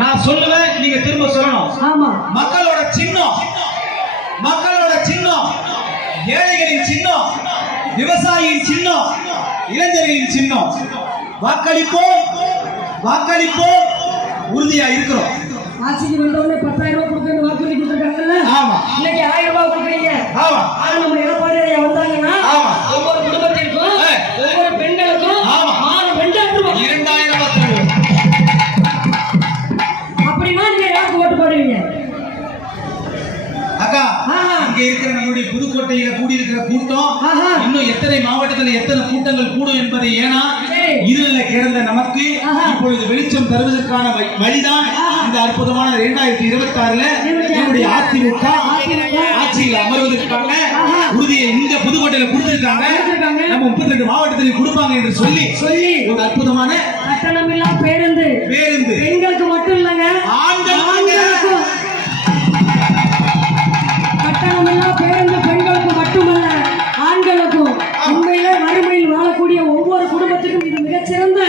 நான் சொல்லுவேன், நீங்க திரும்ப சொல்லணும். ஆமா. மக்களோட சின்னம், மக்களோட சின்னம், ஏழைகளின் சின்னம், விவசாயியின் சின்னம், இளைஞர்களின் சின்னம். வாக்களிப்போம், வாக்களிப்போம், உறுதியா இருக்கிறோம். ஆட்சிக்கு வந்தவொடனே 10,000 ரூபாய் கொடுக்கணும் வாக்குறுதி கொடுத்துருக்காங்கல்ல. ஆமா. இன்னைக்கு 1000 ரூபாய் கொடுக்குறீங்க. ஆமா. ஆனா நம்ம எடப்பாடி ஐயா வந்தாங்கன்னா ஒவ்வொரு குடும்பத்திற்கும் ஒவ்வொரு பெண்களுக்கும் 6 2000 ரூபாய் 2000 அப்படின்னா நீங்க யாருக்கு ஓட்டு போடுவீங்க? அக்கா, இங்க இருக்கிற நம்முடைய புதுக்கோட்டையில கூடி இருக்கிற கூட்டம் இன்னும் எத்தனை மாவட்டத்தில் எத்தனை கூட்டங்கள் கூடும் என்பதை ஏன்னா இருளில் கிடந்த நமக்கு இப்பொழுது வெளிச்சம் தருவதற்கான வழிதான் இந்த அற்புதமான 2026ல நம்முடைய அதிமுக ஆட்சியில் அமர்வதற்கான உறுதியை இந்த புதுக்கோட்டையில கொடுத்திருக்காங்க. நம்ம 32 மாவட்டத்தில் கொடுப்பாங்க என்று சொல்லி ஒரு அற்புதமான கட்டணமில்லா பேருந்து பெண்களுக்கு மட்டும் இல்லைங்க, ஆண்களுக்கும் கட்டணமில்லா பேருந்து பெண்களுக்கு மட்டுமல்ல ஆண்களுக்கும். உண்மையிலே வறுமையில் வாழக்கூடிய ஒவ்வொரு குடும்பத்துக்கும் இது மிகச்சிறந்த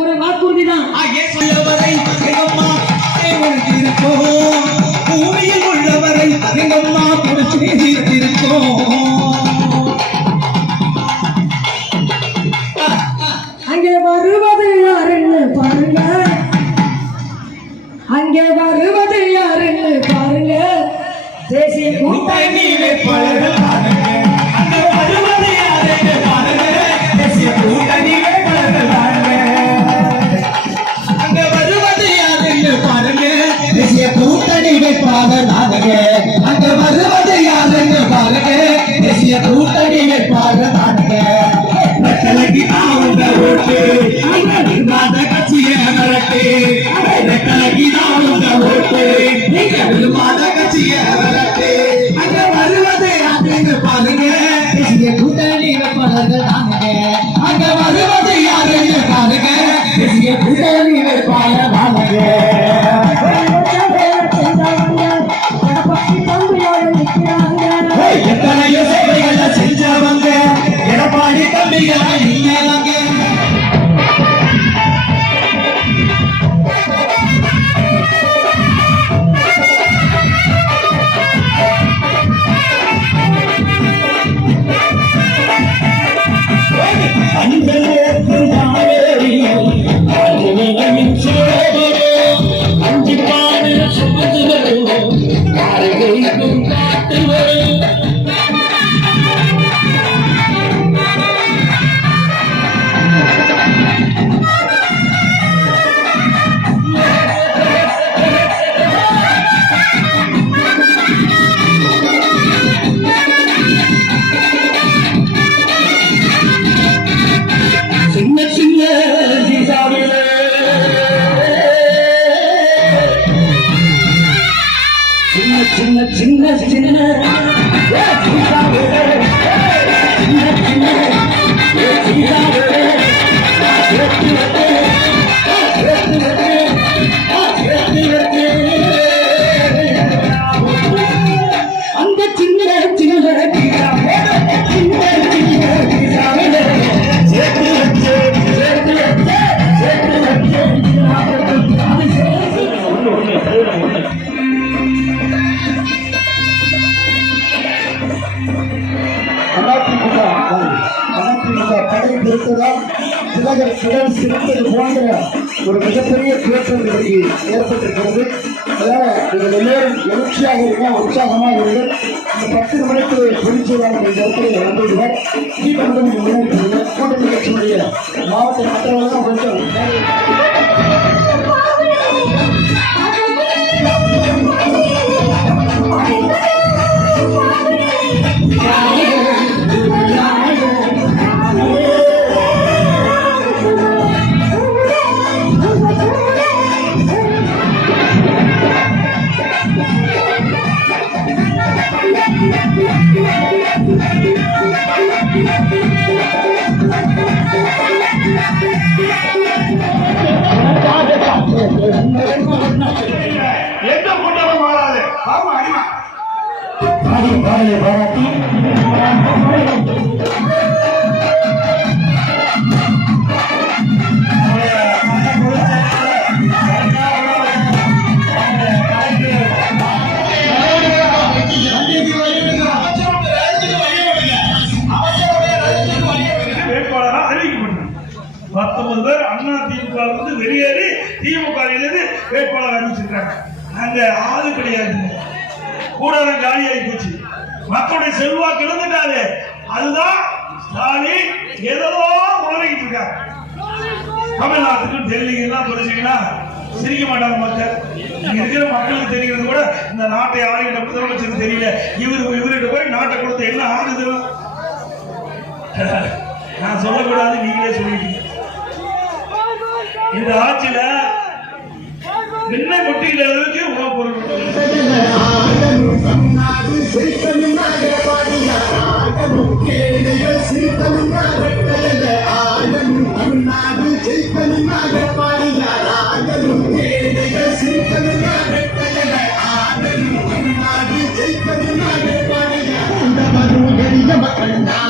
ஒரு வாக்குறுதி தான். பூமியில் உள்ளவரை எங்கம்மா கொடுத்து இருக்கோம். அங்கே வருவது யாருன்னு பாருங்க, அங்கே வருவது யாருன்னு பாருங்க. தேசிய கூட்டணி வேட்பாளர்கள் பாருங்க, அங்கே வருவது யாருன்னு பாருங்க. தேசிய கூட்டணி வேட்பாளர்கள் பாருங்க, அங்கே வருவது யாருன்னு பாருங்க. தேசிய கூட்டணி வேட்பாளர் நானுங்க, அங்கே வருவது யாருன்னு பாருங்க. தேசிய கூட்டணி வேட்பாளர் நானுங்க. ரெட்டலைக்கு நாவுங்க ஓட்டு, விரும்பாத கட்சியை மிரட்டு. ரெட்டலைக்கு நாவுங்க ஓட்டு, நீங்க விரும்பாத கட்சியை மிரட்டு. அங்க வருவது யாருன்னு பாருங்க. தேசிய கூட்டணி வேட்பாளர்கள் நானுங்க, அங்க வருவது யாருன்னு பாருங்க. தேசிய கூட்டணி வேட்பாளர் நானுங்க. எத்தனையோ சேவைகளை செஞ்சவங்க எடப்பாடி தம்பிகளா இல்லையாங்க. ஒரு மிகப்பெரிய தேர்தல் ஏற்பட்டிருக்கிறது. அதனால நீங்கள் எல்லோரும் எழுச்சியாக இருங்க, உற்சாகமாக இருங்க. இந்த 10 நிமிடத்தில் பொதுச்செயலாளர் இந்த இடத்துல வந்துவிடுவார். தீபந்தம் முன்னெடுக்கிறது கூட்டணி கட்சியினுடைய மாவட்ட மற்றவர்கள் கொஞ்சம் எந்த கூட்டமும் மாறாது. பாடலை பாராட்டி திமுக வேட்பாளர் அறிவிச்சிருக்காங்க. அங்க ஆளு கிடையாது, கூடாரம் காலியாகி போச்சு, மக்களுடைய செல்வாக்கு இழந்துட்டாரு. அதுதான் ஸ்டாலின் ஏதோ உளறிக்கிட்டு இருக்காங்க. தமிழ்நாட்டுக்கும் டெல்லிக்கு எல்லாம் படிச்சீங்கன்னா சிரிக்க மாட்டாங்க மக்கள். இங்க இருக்கிற மக்களுக்கு தெரிகிறது கூட இந்த நாட்டை ஆளுகிற முதலமைச்சருக்கு தெரியல. இவர்கிட்ட போய் நாட்டை கொடுத்த என்ன ஆகுது நான் சொல்லக்கூடாது, நீங்களே சொல்லிட்டீங்க. இந்த ஆட்சியில எண்ணெய் கொட்டிக்கிற அளவுக்கு உணவுப் பொருள் மக்கள்